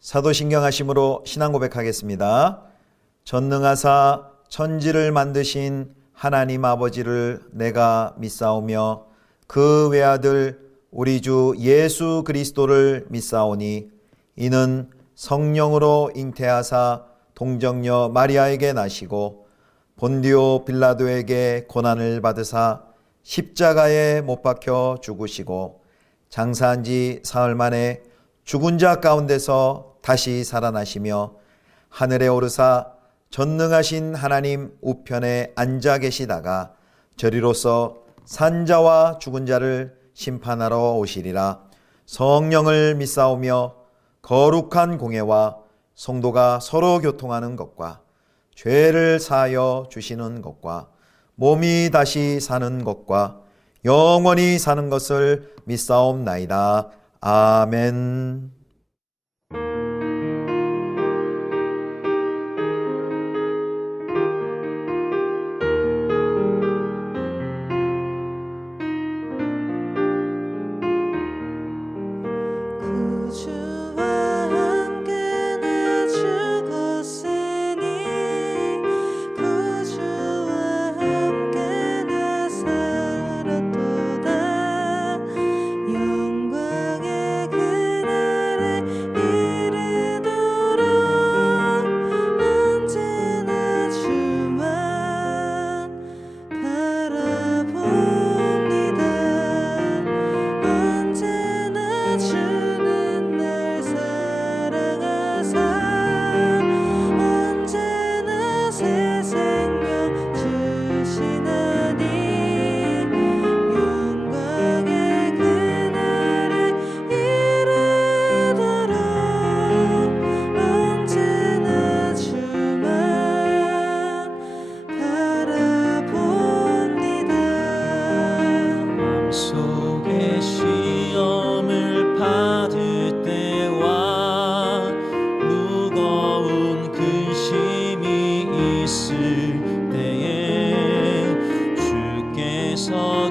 사도신경하심으로 신앙 고백하겠습니다. 전능하사 천지를 만드신 하나님 아버지를 내가 믿사오며 그 외아들 우리 주 예수 그리스도를 믿사오니 이는 성령으로 잉태하사 동정녀 마리아에게 나시고 본디오 빌라도에게 고난을 받으사 십자가에 못 박혀 죽으시고 장사한 지 사흘 만에 죽은 자 가운데서 다시 살아나시며 하늘에 오르사 전능하신 하나님 우편에 앉아 계시다가 저리로서 산자와 죽은 자를 심판하러 오시리라. 성령을 믿사오며 거룩한 공예와 성도가 서로 교통하는 것과 죄를 사하여 주시는 것과 몸이 다시 사는 것과 영원히 사는 것을 믿사옵나이다. 아멘.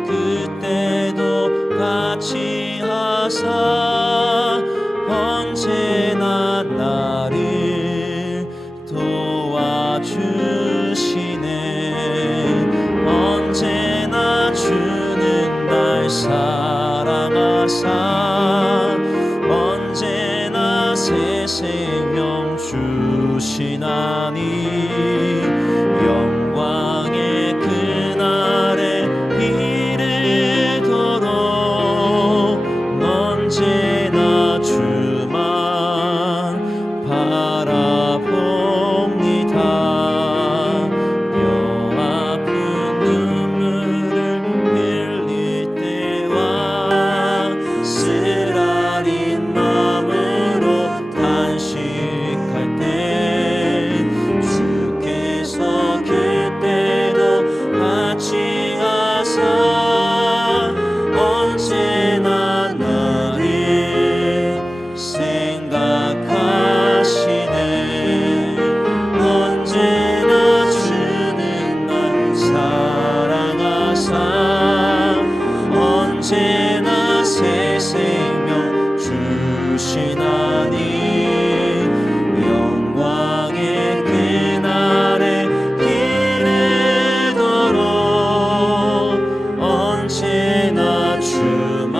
그때도 같이 하사 언제나 나를 도와주시네. 언제나 주는 날 사랑하사 언제나 새 생명 주시나니 영광의 그날에 이르도록 언제나 주만 바라봅니다. 뼈 아픈 눈물을 흘릴 때와 쓰라린 마음으로 탄식할 때 주께서 그때도 같이 하사 언제나 나를 생각하시네. 언제나 주는 날 사랑하사 언제나 새 생명 주시나니 영광의 그날에 이르도록 언제나 주만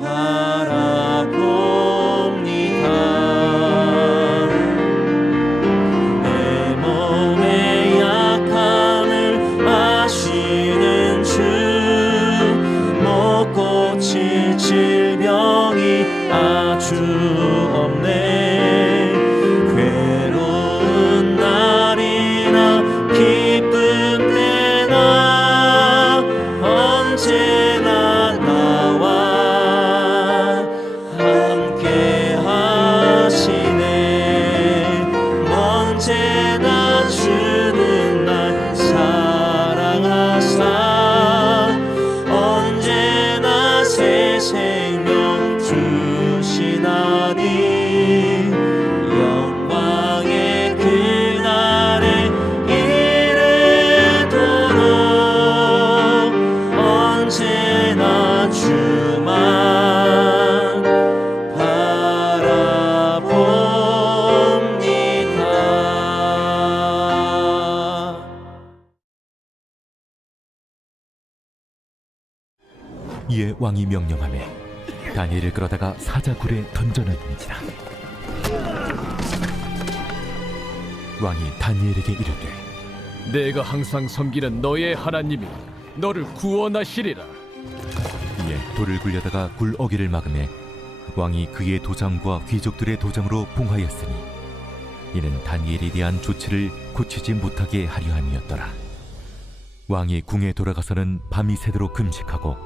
바라봅니다. 내 몸의 약함을 아시는 주 못 고칠 질병이 아주 없네. 괴로운 날이나 기쁜 때나 언제나 나와 함께 하시네. 언제나 주는 날 사랑하사 언제나 새 생명 주시나니 왕이 명령하며 다니엘을 끌어다가 사자굴에 던져넣은지라. 왕이 다니엘에게 이르되 내가 항상 섬기는 너의 하나님이 너를 구원하시리라. 이에 돌을 굴려다가 굴 어귀를 막음에 왕이 그의 도장과 귀족들의 도장으로 봉하였으니 이는 다니엘에 대한 조치를 고치지 못하게 하려 함이었더라. 왕이 궁에 돌아가서는 밤이 새도록 금식하고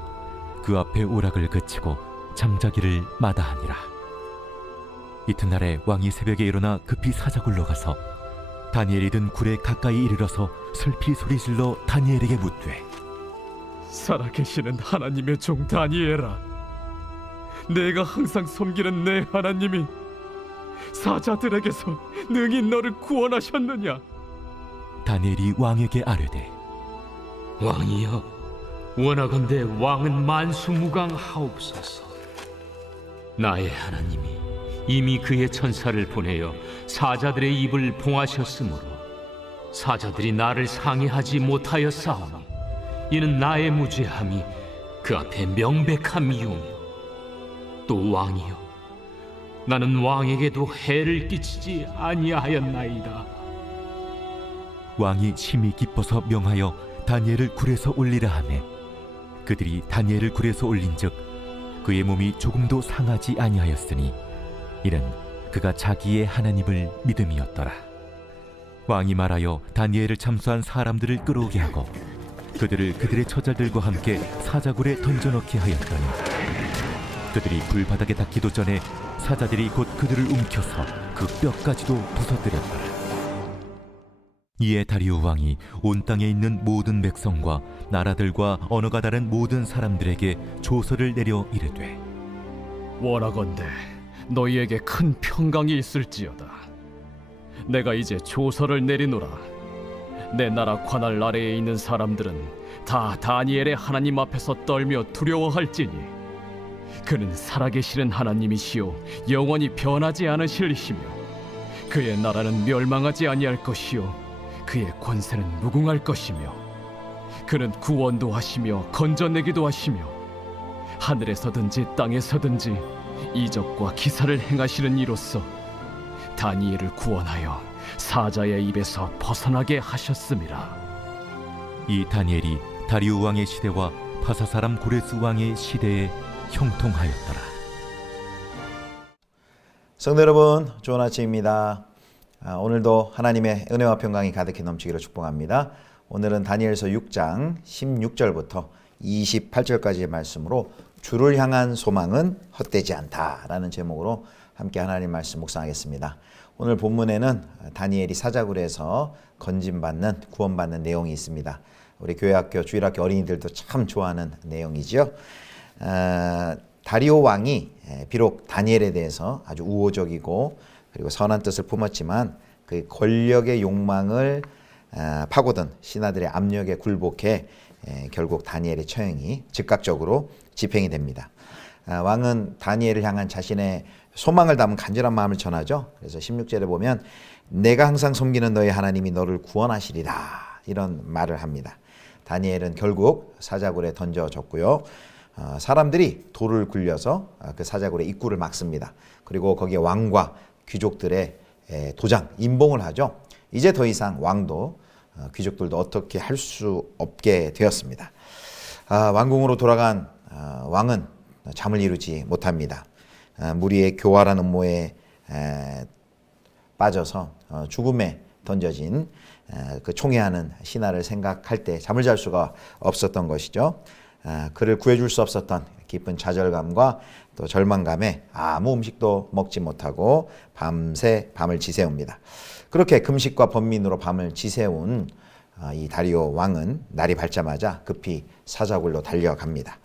그 앞에 오락을 그치고 잠자기를 마다하니라. 이튿날에 왕이 새벽에 일어나 급히 사자굴로 가서 다니엘이 든 굴에 가까이 이르러서 슬피 소리질러 다니엘에게 묻되 살아계시는 하나님의 종 다니엘아, 내가 항상 섬기는 내 하나님이 사자들에게서 능히 너를 구원하셨느냐? 다니엘이 왕에게 아뢰되 왕이여, 원하건대 왕은 만수무강하옵소서. 나의 하나님이 이미 그의 천사를 보내어 사자들의 입을 봉하셨으므로 사자들이 나를 상해하지 못하였사오니 이는 나의 무죄함이 그 앞에 명백함이오며, 또 왕이여, 나는 왕에게도 해를 끼치지 아니하였나이다. 왕이 심히 기뻐서 명하여 다니엘을 굴에서 올리라 하매 그들이 다니엘을 굴에서 올린즉 그의 몸이 조금도 상하지 아니하였으니 이는 그가 자기의 하나님을 믿음이었더라. 왕이 말하여 다니엘을 참수한 사람들을 끌어오게 하고 그들을 그들의 처자들과 함께 사자굴에 던져넣게 하였더니 그들이 불바닥에 닿기도 전에 사자들이 곧 그들을 움켜서 그 뼈까지도 부서뜨렸더라. 이에 다리오 왕이 온 땅에 있는 모든 백성과 나라들과 언어가 다른 모든 사람들에게 조서를 내려 이르되 원하건대 너희에게 큰 평강이 있을지어다. 내가 이제 조서를 내리노라. 내 나라 관할 아래에 있는 사람들은 다 다니엘의 하나님 앞에서 떨며 두려워할지니 그는 살아계시는 하나님이시요 영원히 변하지 않으실 이시며 그의 나라는 멸망하지 아니할 것이요 그의 권세는 무궁할 것이며 그는 구원도 하시며 건져내기도 하시며 하늘에서든지 땅에서든지 이적과 기사를 행하시는 이로써 다니엘을 구원하여 사자의 입에서 벗어나게 하셨음이라. 이 다니엘이 다리오 왕의 시대와 파사 사람 고레스 왕의 시대에 형통하였더라. 성도 여러분, 좋은 아침입니다. 오늘도 하나님의 은혜와 평강이 가득히 넘치기를 축복합니다. 오늘은 다니엘서 6장 16절부터 28절까지의 말씀으로 주를 향한 소망은 헛되지 않다라는 제목으로 함께 하나님 말씀 묵상하겠습니다. 오늘 본문에는 다니엘이 사자굴에서 건진받는, 구원받는 내용이 있습니다. 우리 교회학교, 주일학교 어린이들도 참 좋아하는 내용이죠. 다리오 왕이 비록 다니엘에 대해서 아주 우호적이고 그리고 선한 뜻을 품었지만 그 권력의 욕망을 파고든 신하들의 압력에 굴복해 결국 다니엘의 처형이 즉각적으로 집행이 됩니다. 왕은 다니엘을 향한 자신의 소망을 담은 간절한 마음을 전하죠. 그래서 16절에 보면 내가 항상 섬기는 너의 하나님이 너를 구원하시리라 이런 말을 합니다. 다니엘은 결국 사자굴에 던져졌고요. 사람들이 돌을 굴려서 그 사자굴의 입구를 막습니다. 그리고 거기에 왕과 귀족들의 도장, 임봉을 하죠. 이제 더 이상 왕도 귀족들도 어떻게 할 수 없게 되었습니다. 왕궁으로 돌아간 왕은 잠을 이루지 못합니다. 무리의 교활한 음모에 빠져서 죽음에 던져진 그 총애하는 신하를 생각할 때 잠을 잘 수가 없었던 것이죠. 그를 구해줄 수 없었던 깊은 좌절감과 또 절망감에 아무 음식도 먹지 못하고 밤새 밤을 지새웁니다. 그렇게 금식과 번민으로 밤을 지새운 이 다리오 왕은 날이 밝자마자 급히 사자굴로 달려갑니다.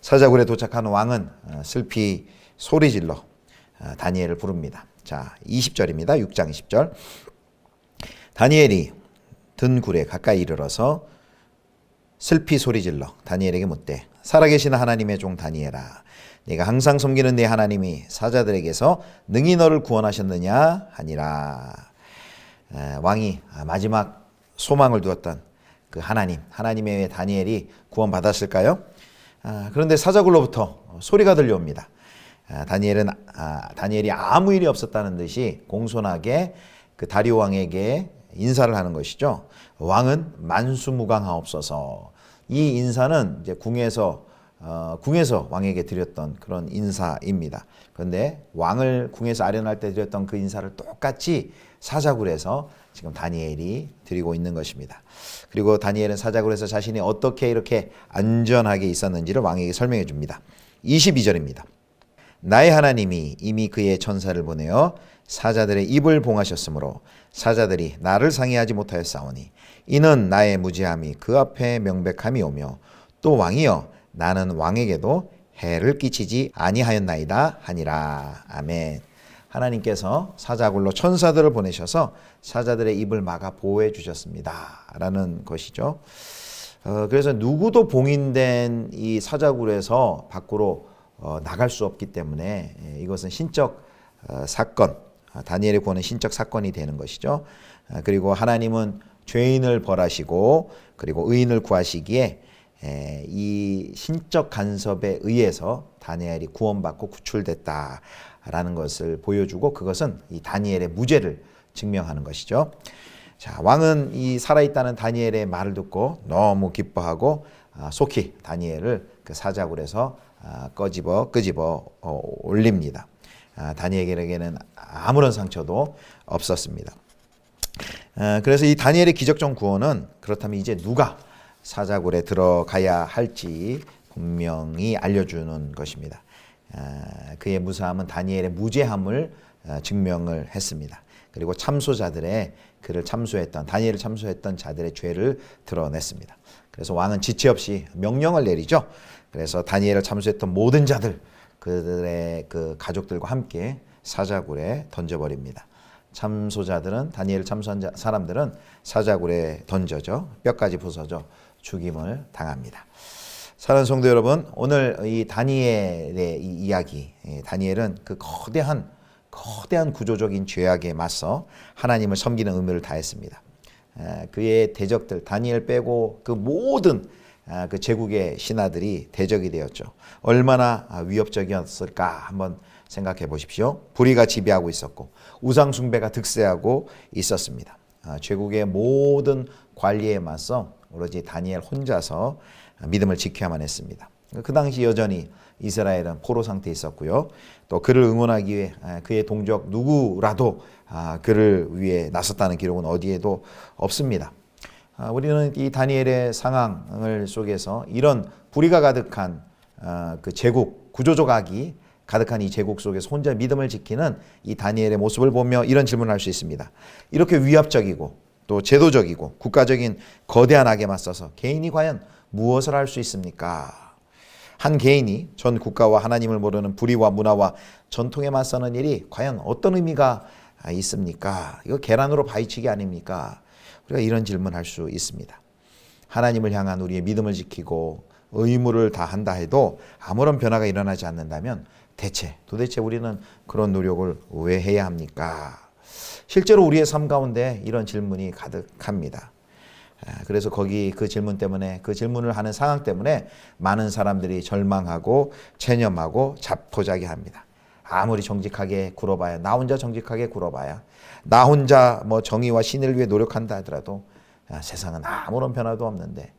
사자굴에 도착한 왕은 슬피 소리질러 다니엘을 부릅니다. 자, 20절입니다. 6장 20절. 다니엘이 든 굴에 가까이 이르러서 슬피 소리질러 다니엘에게 묻되 살아계신 하나님의 종 다니엘아, 네가 항상 섬기는 네 하나님이 사자들에게서 능히 너를 구원하셨느냐 하니라. 왕이 마지막 소망을 두었던 그 하나님에 왜 다니엘이 구원받았을까요? 그런데 사자굴로부터 소리가 들려옵니다. 다니엘이 아무 일이 없었다는 듯이 공손하게 그 다리오 왕에게 인사를 하는 것이죠. 왕은 만수무강하옵소서. 이 인사는 이제 궁에서 왕에게 드렸던 그런 인사입니다. 그런데 왕을 궁에서 아련할 때 드렸던 그 인사를 똑같이 사자굴에서 지금 다니엘이 드리고 있는 것입니다. 그리고 다니엘은 사자굴에서 자신이 어떻게 이렇게 안전하게 있었는지를 왕에게 설명해 줍니다. 22절입니다. 나의 하나님이 이미 그의 천사를 보내어 사자들의 입을 봉하셨으므로 사자들이 나를 상의하지 못하였사오니 이는 나의 무지함이 그 앞에 명백함이 오며 또 왕이여 나는 왕에게도 해를 끼치지 아니하였나이다 하니라. 아멘. 하나님께서 사자굴로 천사들을 보내셔서 사자들의 입을 막아 보호해 주셨습니다 라는 것이죠. 그래서 누구도 봉인된 이 사자굴에서 밖으로 나갈 수 없기 때문에 이것은 신적 사건, 다니엘의 구원은 신적 사건이 되는 것이죠. 그리고 하나님은 죄인을 벌하시고 그리고 의인을 구하시기에 이 신적 간섭에 의해서 다니엘이 구원받고 구출됐다라는 것을 보여주고 그것은 이 다니엘의 무죄를 증명하는 것이죠. 자, 왕은 이 살아있다는 다니엘의 말을 듣고 너무 기뻐하고 속히 다니엘을 그 사자굴에서 끄집어 올립니다. 다니엘에게는 아무런 상처도 없었습니다. 그래서 이 다니엘의 기적적 구원은 그렇다면 이제 누가 사자굴에 들어가야 할지 분명히 알려주는 것입니다. 그의 무사함은 다니엘의 무죄함을 증명을 했습니다. 그리고 다니엘을 참소했던 자들의 죄를 드러냈습니다. 그래서 왕은 지체 없이 명령을 내리죠. 그래서 다니엘을 참소했던 모든 자들, 그들의 그 가족들과 함께 사자굴에 던져버립니다. 다니엘을 참소한 사람들은 사자굴에 던져져 뼈까지 부서져 죽임을 당합니다. 사랑하는 성도 여러분, 오늘 이 다니엘의 이 이야기, 다니엘은 그 거대한 구조적인 죄악에 맞서 하나님을 섬기는 의무를 다했습니다. 그의 대적들, 다니엘 빼고 그 모든 그 제국의 신하들이 대적이 되었죠. 얼마나 위협적이었을까 한번 생각해 보십시오. 불의가 지배하고 있었고 우상 숭배가 득세하고 있었습니다. 제국의 모든 관리에 맞서 오로지 다니엘 혼자서 믿음을 지켜야만 했습니다. 그 당시 여전히 이스라엘은 포로 상태에 있었고요. 또 그를 응원하기 위해 그의 동족 누구라도 그를 위해 나섰다는 기록은 어디에도 없습니다. 우리는 이 다니엘의 상황을 속에서 이런 불의가 가득한 그 제국, 구조적 악이 가득한 이 제국 속에서 혼자 믿음을 지키는 이 다니엘의 모습을 보며 이런 질문을 할 수 있습니다. 이렇게 위압적이고 또 제도적이고 국가적인 거대한 악에 맞서서 개인이 과연 무엇을 할 수 있습니까? 한 개인이 전 국가와 하나님을 모르는 불의와 문화와 전통에 맞서는 일이 과연 어떤 의미가 있습니까? 이거 계란으로 바위치기 아닙니까? 우리가 이런 질문할 수 있습니다. 하나님을 향한 우리의 믿음을 지키고 의무를 다한다 해도 아무런 변화가 일어나지 않는다면 도대체 우리는 그런 노력을 왜 해야 합니까? 실제로 우리의 삶 가운데 이런 질문이 가득합니다. 그래서 그 질문 때문에, 그 질문을 하는 상황 때문에 많은 사람들이 절망하고 체념하고 자포자기합니다. 아무리 정직하게 굴어봐야, 나 혼자 정직하게 굴어봐야, 나 혼자 뭐 정의와 신을 위해 노력한다 하더라도 세상은 아무런 변화도 없는데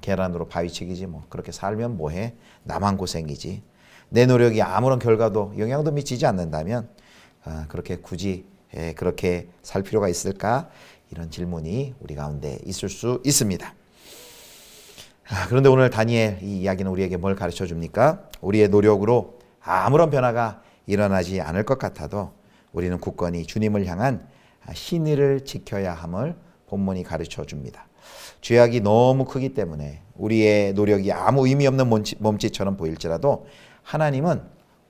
계란으로 바위치기지 뭐 그렇게 살면 뭐해? 나만 고생이지. 내 노력이 아무런 결과도 영향도 미치지 않는다면 그렇게 굳이 그렇게 살 필요가 있을까? 이런 질문이 우리 가운데 있을 수 있습니다. 그런데 오늘 다니엘 이 이야기는 우리에게 뭘 가르쳐 줍니까? 우리의 노력으로 아무런 변화가 일어나지 않을 것 같아도 우리는 굳건히 주님을 향한 신의를 지켜야 함을 본문이 가르쳐 줍니다. 죄악이 너무 크기 때문에 우리의 노력이 아무 의미 없는 몸짓처럼 보일지라도 하나님은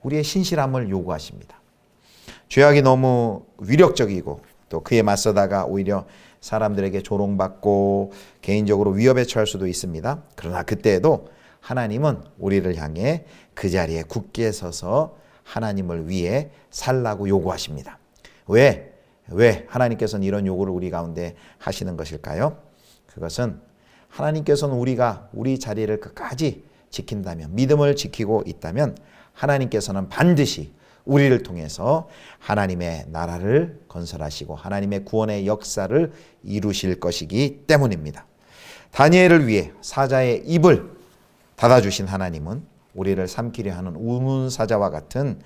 우리의 신실함을 요구하십니다. 죄악이 너무 위력적이고 또 그에 맞서다가 오히려 사람들에게 조롱받고 개인적으로 위협에 처할 수도 있습니다. 그러나 그때에도 하나님은 우리를 향해 그 자리에 굳게 서서 하나님을 위해 살라고 요구하십니다. 왜 하나님께서는 이런 요구를 우리 가운데 하시는 것일까요? 그것은 하나님께서는 우리가 우리 자리를 끝까지 지킨다면, 믿음을 지키고 있다면 하나님께서는 반드시 우리를 통해서 하나님의 나라를 건설하시고 하나님의 구원의 역사를 이루실 것이기 때문입니다. 다니엘을 위해 사자의 입을 닫아주신 하나님은 우리를 삼키려 하는 우문사자와 같은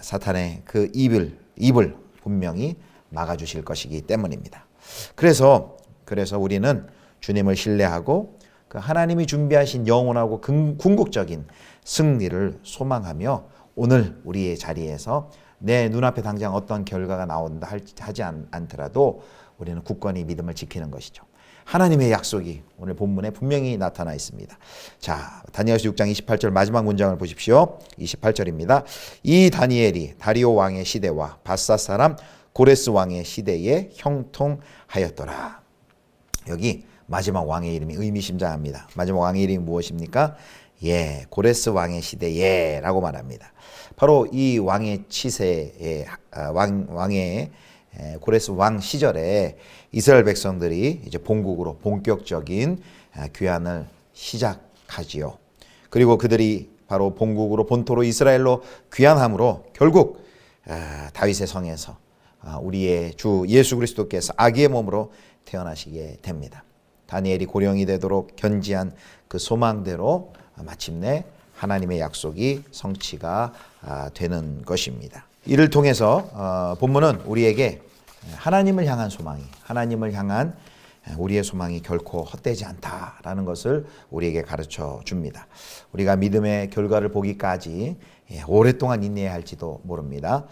사탄의 그 입을 분명히 막아주실 것이기 때문입니다. 그래서 우리는 주님을 신뢰하고 그 하나님이 준비하신 영원하고 궁극적인 승리를 소망하며 오늘 우리의 자리에서 내 눈앞에 당장 어떤 결과가 나온다 하지 않더라도 우리는 굳건히 믿음을 지키는 것이죠. 하나님의 약속이 오늘 본문에 분명히 나타나 있습니다. 자, 다니엘서 6장 28절 마지막 문장을 보십시오. 28절입니다. 이 다니엘이 다리오 왕의 시대와 바사 사람 고레스 왕의 시대에 형통하였더라. 여기 마지막 왕의 이름이 의미심장합니다. 마지막 왕의 이름이 무엇입니까? 고레스 왕의 시대에 라고 말합니다. 바로 이 왕의 치세의 왕의 고레스 왕 시절에 이스라엘 백성들이 이제 본국으로 본격적인 귀환을 시작하지요. 그리고 그들이 바로 본국으로 본토로 이스라엘로 귀환함으로 결국 다윗의 성에서 우리의 주 예수 그리스도께서 아기의 몸으로 태어나시게 됩니다. 다니엘이 고령이 되도록 견지한 그 소망대로 마침내 하나님의 약속이 성취가 되는 것입니다. 이를 통해서 본문은 우리에게 하나님을 향한 소망이, 하나님을 향한 우리의 소망이 결코 헛되지 않다라는 것을 우리에게 가르쳐 줍니다. 우리가 믿음의 결과를 보기까지 오랫동안 인내해야 할지도 모릅니다.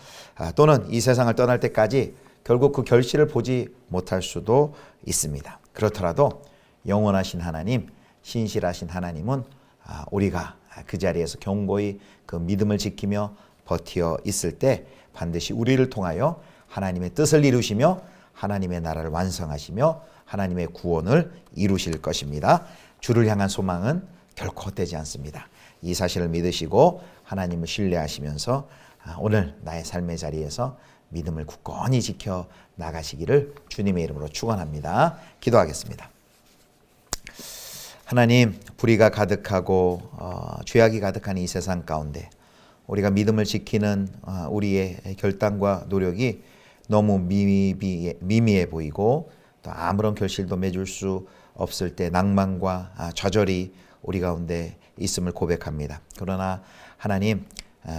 또는 이 세상을 떠날 때까지 결국 그 결실을 보지 못할 수도 있습니다. 그렇더라도 영원하신 하나님, 신실하신 하나님은 우리가 그 자리에서 견고히 그 믿음을 지키며 버티어 있을 때 반드시 우리를 통하여 하나님의 뜻을 이루시며 하나님의 나라를 완성하시며 하나님의 구원을 이루실 것입니다. 주를 향한 소망은 결코 헛되지 않습니다. 이 사실을 믿으시고 하나님을 신뢰하시면서 오늘 나의 삶의 자리에서 믿음을 굳건히 지켜 나가시기를 주님의 이름으로 축원합니다. 기도하겠습니다. 하나님, 불의가 가득하고 죄악이 가득한 이 세상 가운데 우리가 믿음을 지키는 우리의 결단과 노력이 너무 미미해 보이고 또 아무런 결실도 맺을 수 없을 때 낭만과 좌절이 우리 가운데 있음을 고백합니다. 그러나 하나님,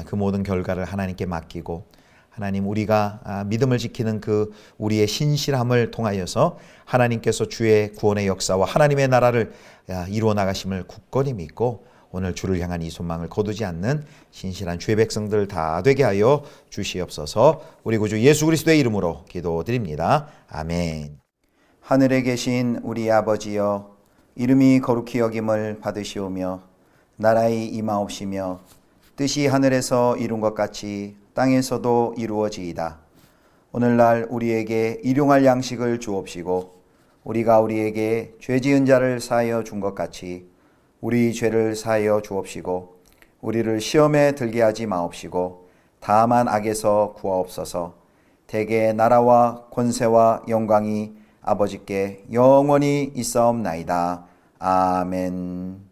그 모든 결과를 하나님께 맡기고 하나님, 우리가 믿음을 지키는 그 우리의 신실함을 통하여서 하나님께서 주의 구원의 역사와 하나님의 나라를 이루어 나가심을 굳건히 믿고 오늘 주를 향한 이 소망을 거두지 않는 신실한 주의 백성들 다 되게 하여 주시옵소서. 우리 구주 예수 그리스도의 이름으로 기도드립니다. 아멘. 하늘에 계신 우리 아버지여, 이름이 거룩히 여김을 받으시오며 나라의 임하옵시며 뜻이 하늘에서 이룬 것 같이 땅에서도 이루어지이다. 오늘날 우리에게 일용할 양식을 주옵시고 우리가 우리에게 죄 지은 자를 사하여 준 것 같이 우리 죄를 사하여 주옵시고 우리를 시험에 들게 하지 마옵시고 다만 악에서 구하옵소서. 대개 나라와 권세와 영광이 아버지께 영원히 있사옵나이다. 아멘.